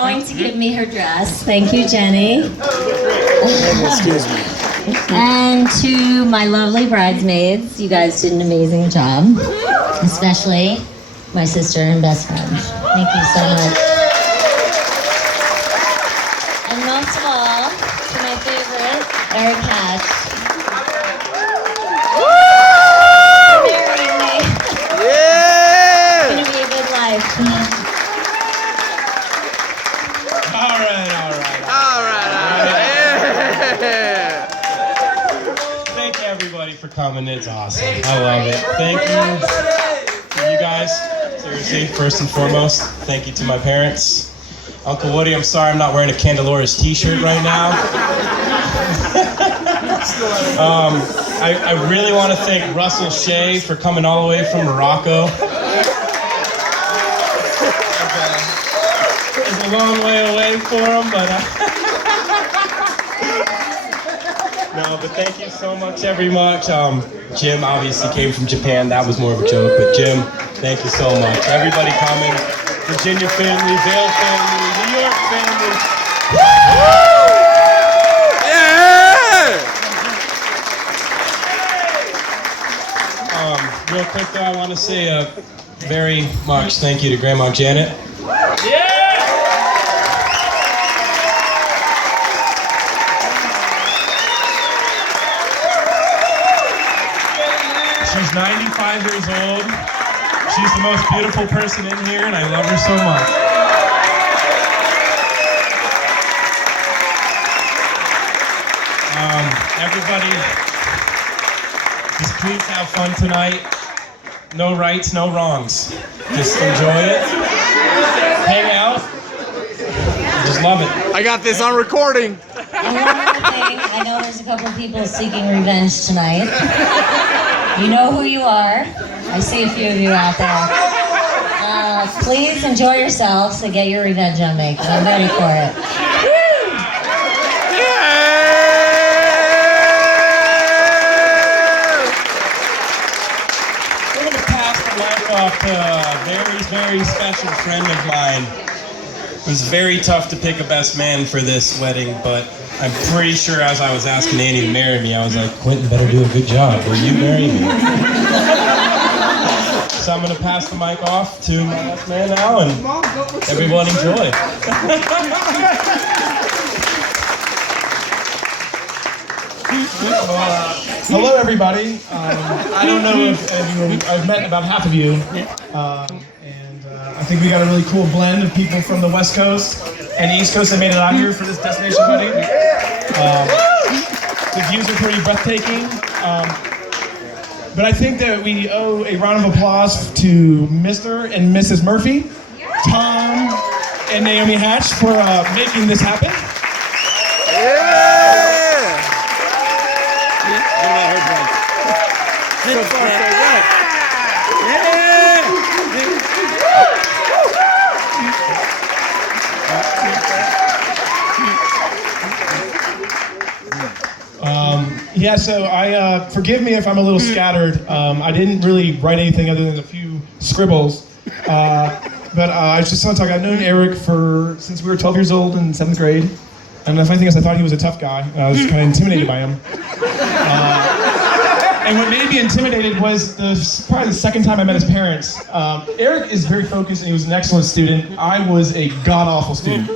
going to give me her dress. Thank you, Jenny. Excuse me. And to my lovely bridesmaids, you guys did an amazing job. Especially my sister and best friend. Thank you so much. And most of all, to my favorite, Eric Hatch. Marrying me. Yeah! It's gonna be a good life. All right. Yeah! Thank you, everybody, for coming. It's awesome. I love it. Thank you to you guys. Seriously, first and foremost, thank you to my parents. Uncle Woody, I'm sorry I'm not wearing a Candelores t-shirt right now. I really want to thank Russell Shea for coming all the way from Morocco. It's a long way away for him, but no, but thank you so much, very much. Jim obviously came from Japan. That was more of a joke, but Jim, thank you so much. Everybody coming, Virginia family, Vail family, New York family. Yeah! Real quick though, I want to say very much thank you to Grandma Janet. She's 95 years old. She's the most beautiful person in here, and I love her so much. Everybody, just please have fun tonight. No rights, no wrongs. Just enjoy it. Hang out. Just love it. I got this on recording. And one other thing, I know there's a couple of people seeking revenge tonight. You know who you are. I see a few of you out there. Please enjoy yourselves and get your revenge on me, because I'm ready for it. We're going to pass the mic off to a very, very special friend of mine. It was very tough to pick a best man for this wedding, but I'm pretty sure as I was asking Annie to marry me, I was like, Quentin better do a good job. Will you marry me? So I'm going to pass the mic off to my best man now, and everyone enjoy. Hello, everybody. I don't know if I've met about half of you, and I think we got a really cool blend of people from the West Coast and East Coast that made it out here for this destination wedding. The views are pretty breathtaking, but I think that we owe a round of applause to Mr. and Mrs. Murphy, Tom and Naomi Hatch for making this happen. Yeah, so forgive me if I'm a little scattered. I didn't really write anything other than a few scribbles. But I just want to talk. I've known Eric since we were 12 years old in 7th grade. And the funny thing is, I thought he was a tough guy. I was kind of intimidated by him. And what made me intimidated was probably the second time I met his parents. Eric is very focused and he was an excellent student. I was a god-awful student.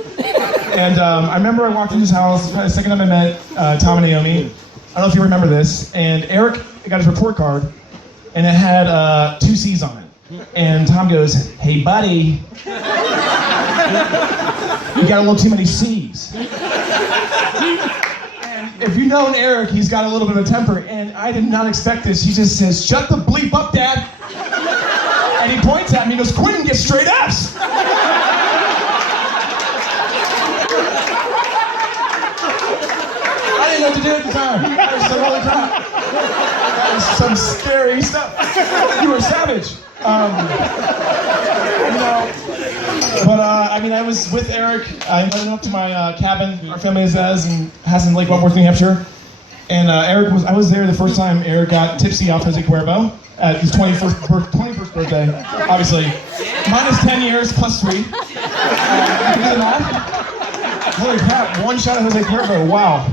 And I remember I walked into his house, probably the second time I met Tom and Naomi. I don't know if you remember this. And Eric got his report card and it had 2 C's on it. And Tom goes, "Hey buddy, you got a little too many C's." If you've known Eric, he's got a little bit of a temper, and I did not expect this. He just says, "Shut the bleep up, Dad." And he points at me and goes, "Quentin gets straight F's." I didn't know what to do at the time. I was like, holy crap. That was some scary stuff. You were savage. I was with Eric. I invited him up to my cabin. Our family has in Lake Wentworth, New Hampshire. And I was there the first time Eric got tipsy off Jose Cuervo at his 21st birthday. Obviously, minus 10 years plus 3. You can do the math. Holy crap, one shot of Jose Cuervo, wow.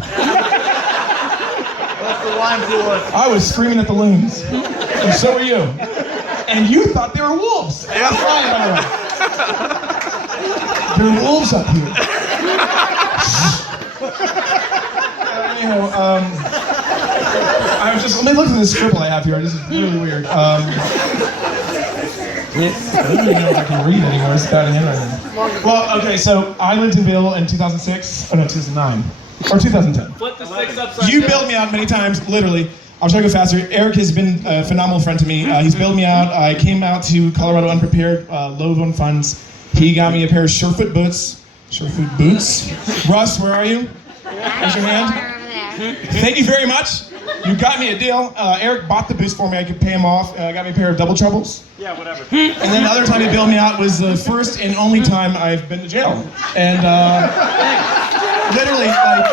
That's the line for us. I was screaming at the loons. And so were you. And you thought they were wolves. Yeah. Fine, by the way. There are wolves up here. Anyhow, I was just, let me look at this scribble I have here. This is really weird. I don't even know if I can read anymore. It's bad handwriting. Well, okay, so I lived in Vail in 2006. Oh no, 2009. Or 2010. Flip the sticks upside You down. bailed me out many times, literally. I'll try to go faster. Eric has been a phenomenal friend to me. He's bailed me out. I came out to Colorado unprepared, low on funds. He got me a pair of Surefoot boots. Surefoot boots. Russ, where are you? Raise your hand. Thank you very much. You got me a deal. Eric bought the boots for me. I could pay him off. Got me a pair of double troubles. Yeah, whatever. And then the other time he bailed me out was the first and only time I've been to jail. And literally, like,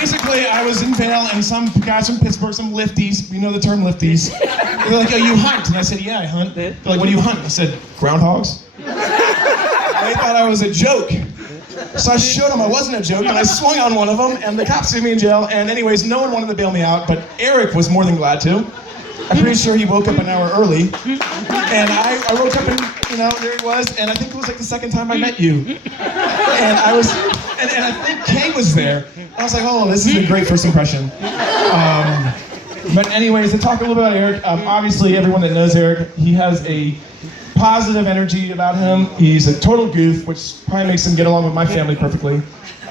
basically, I was in Vail, and some guys from Pittsburgh, some lifties, we know the term lifties, they're like, oh, you hunt? And I said, yeah, I hunt. They're like, what do you hunt? I said, groundhogs. They thought I was a joke. So I showed them I wasn't a joke, and I swung on one of them, and the cops threw me in jail. And anyways, no one wanted to bail me out, but Eric was more than glad to. I'm pretty sure he woke up an hour early, and I woke up and, there he was, and I think it was like the second time I met you. And I was, and I think Kay was there. I was like, oh, this is a great first impression. But anyways, to talk a little bit about Eric, obviously everyone that knows Eric, he has a positive energy about him. He's a total goof, which probably makes him get along with my family perfectly.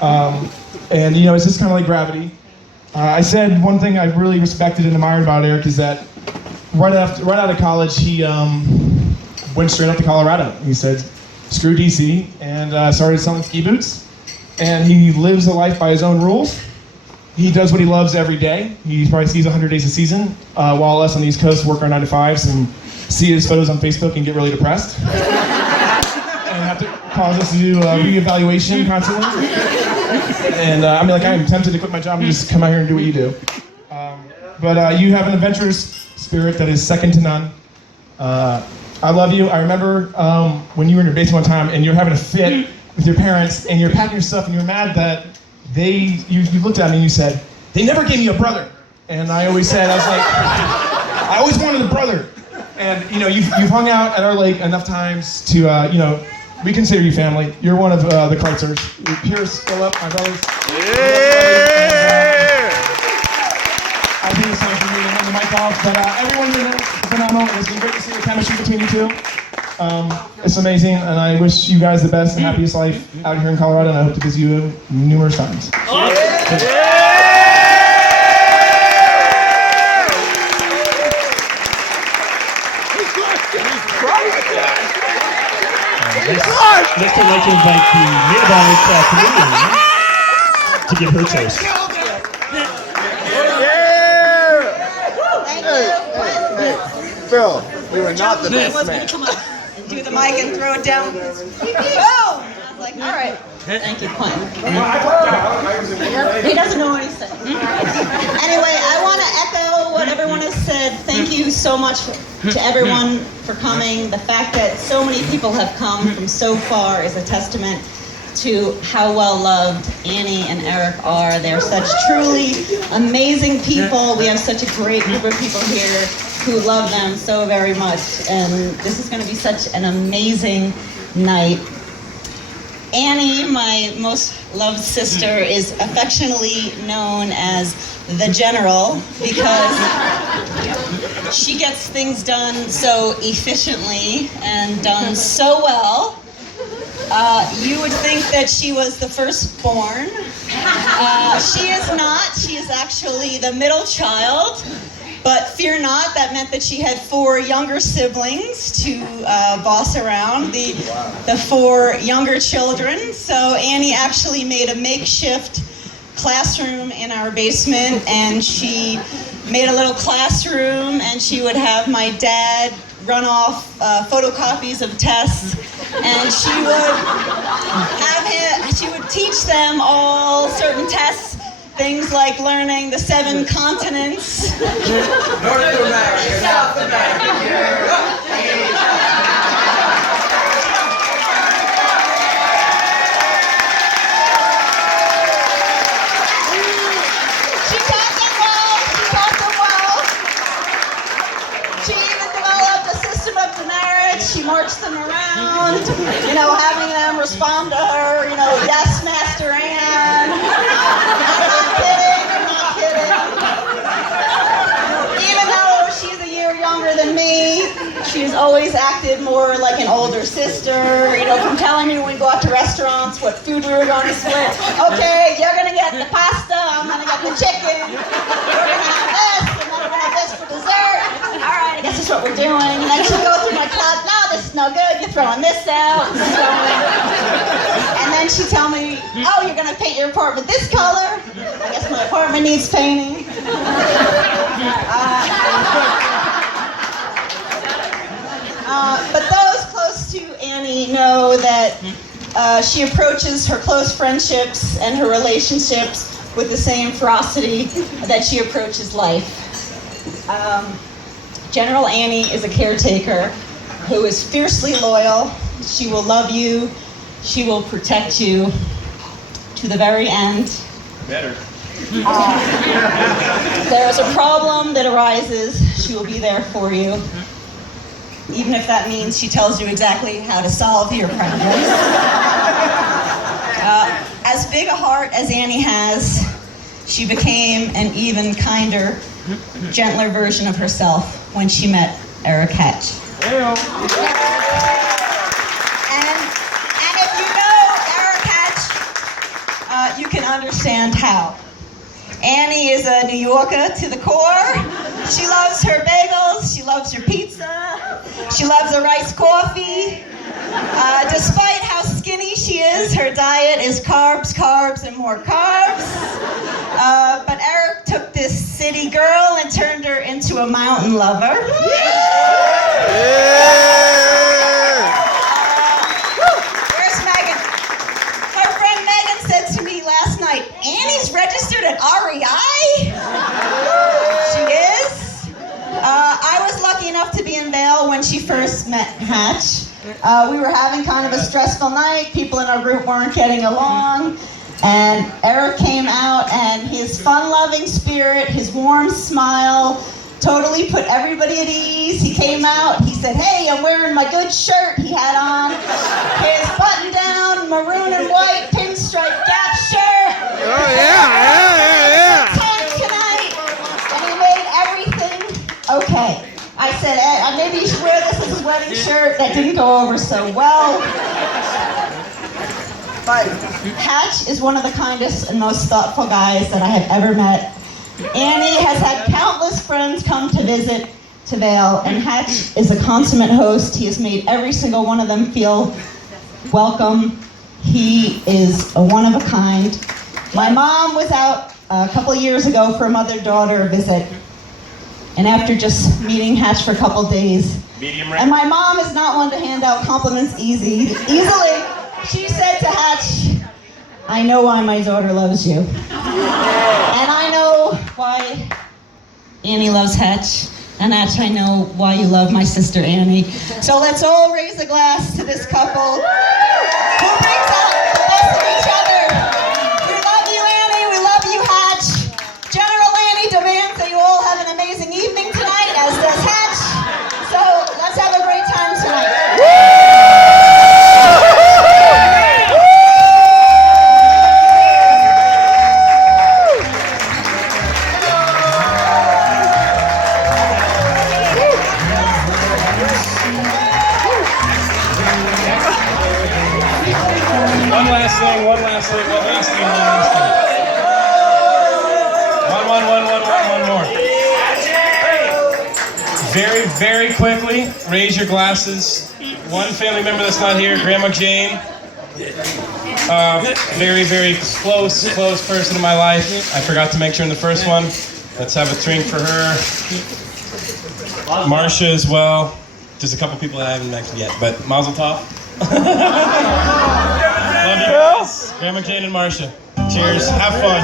And it's just kind of like gravity. I said one thing I really respected and admired about Eric is that right out of college, he went straight up to Colorado. He said, screw DC, and started selling ski boots. And he lives a life by his own rules. He does what he loves every day. He probably sees 100 days a season, while us on the East Coast work our 9 to 5s and see his photos on Facebook and get really depressed. And have to cause us to do reevaluation constantly. And I am tempted to quit my job and just come out here and do what you do. But you have an adventurous spirit that is second to none. I love you. I remember when you were in your basement one time and you were having a fit with your parents and you're packing your stuff and you're mad that you looked at me and you said, they never gave me a brother. And I always said, I always wanted a brother. And you've hung out at our lake enough times to, we consider you family. You're one of the Kreitzers. Pierce, Philip, my brothers. Yeah! I think it's time for me to hand the mic off, but everyone here is phenomenal. It's been great to see the chemistry between you two. It's amazing, and I wish you guys the best and happiest life out here in Colorado, and I hope to visit you numerous times. Next, I'd like to invite the nearby comedian to give her toast. Phil, we were not the best was man. going to come up and do the mic and throw it down. Boom! I was like, all right. Thank you, Quentin. He doesn't know what he's saying. Anyway, I want to echo what everyone has said. Thank you so much to everyone for coming. The fact that so many people have come from so far is a testament to how well loved Annie and Eric are. They're such truly amazing people. We have such a great group of people here who love them so very much. And this is going to be such an amazing night. Annie, my most loved sister, is affectionately known as the General because she gets things done so efficiently and done so well. You would think that she was the firstborn. She is not. She is actually the middle child. But fear not, that meant that she had 4 younger siblings to boss around, the 4 younger children. So Annie actually made a makeshift classroom in our basement, and she made a little classroom, and she would have my dad run off photocopies of tests, and she would teach them all certain tests. Things like learning the 7 continents. North America, South America, Europe, Asia. she marched them around, you know, having them respond to her, you know, yes, Master Anne. I'm not kidding. Even though she's a year younger than me, she's always acted more like an older sister, you know, from telling me when we go out to restaurants what food we were going to split. Okay, you're going to get the pasta, I'm going to get the chicken. We're going to have this, and then we're going to have this for dessert. All right, I guess that's what we're doing. And then she'll go through my closet. No, this is no good. You're throwing this out. And then she'd tell me, oh, you're going to paint your apartment this color. I guess my apartment needs painting. But those close to Annie know that she approaches her close friendships and her relationships with the same ferocity that she approaches life. General Annie is a caretaker who is fiercely loyal. She will love you. She will protect you to the very end. Better. There is a problem that arises, she will be there for you. Even if that means she tells you exactly how to solve your problems. As big a heart as Annie has, she became an even kinder, gentler version of herself when she met Eric Hatch. And if you know Eric Hatch, you can understand how. Annie is a New Yorker to the core. She loves her bagels, she loves her pizza, she loves her iced coffee. Despite how skinny she is, her diet is carbs, carbs, and more carbs. But Eric took this city girl and turned her into a mountain lover. Where's Megan? Her friend Megan said to me last night, Annie's registered at REI? She is. I was lucky enough to be in Vail when she first met Hatch. We were having kind of a stressful night. People in our group weren't getting along. And Eric came out, and his fun-loving spirit, his warm smile, totally put everybody at ease. He came out, he said, hey, I'm wearing my good shirt he had on. His button-down, maroon and white, pinstripe Gap shirt. Oh, yeah. Tank tonight. And he made everything okay. I said, maybe you should wear this as his wedding shirt. That didn't go over so well. But Hatch is one of the kindest and most thoughtful guys that I have ever met. Annie has had countless friends come to visit to Vail, and Hatch is a consummate host. He has made every single one of them feel welcome. He is a one of a kind. My mom was out a couple of years ago for a mother-daughter visit, and after just meeting Hatch for a couple days, Medium and my mom is not one to hand out compliments easily. She said to Hatch, I know why my daughter loves you. And I know why Annie loves Hatch. And Hatch, I know why you love my sister Annie. So let's all raise a glass to this couple who brings out the best of each other. We love you, Annie. We love you, Hatch. General Annie demands that you all have an amazing evening tonight, as does Hatch. So let's have a great time tonight. One last thing. One more. Very, very quickly, raise your glasses. One family member that's not here, Grandma Jane. Very, very close person in my life. I forgot to mention the first one. Let's have a drink for her. Marcia as well. There's a couple people that I haven't mentioned yet, but Mazel Tov. Love you guys. Grandma Jane and Marcia. Cheers. Have fun.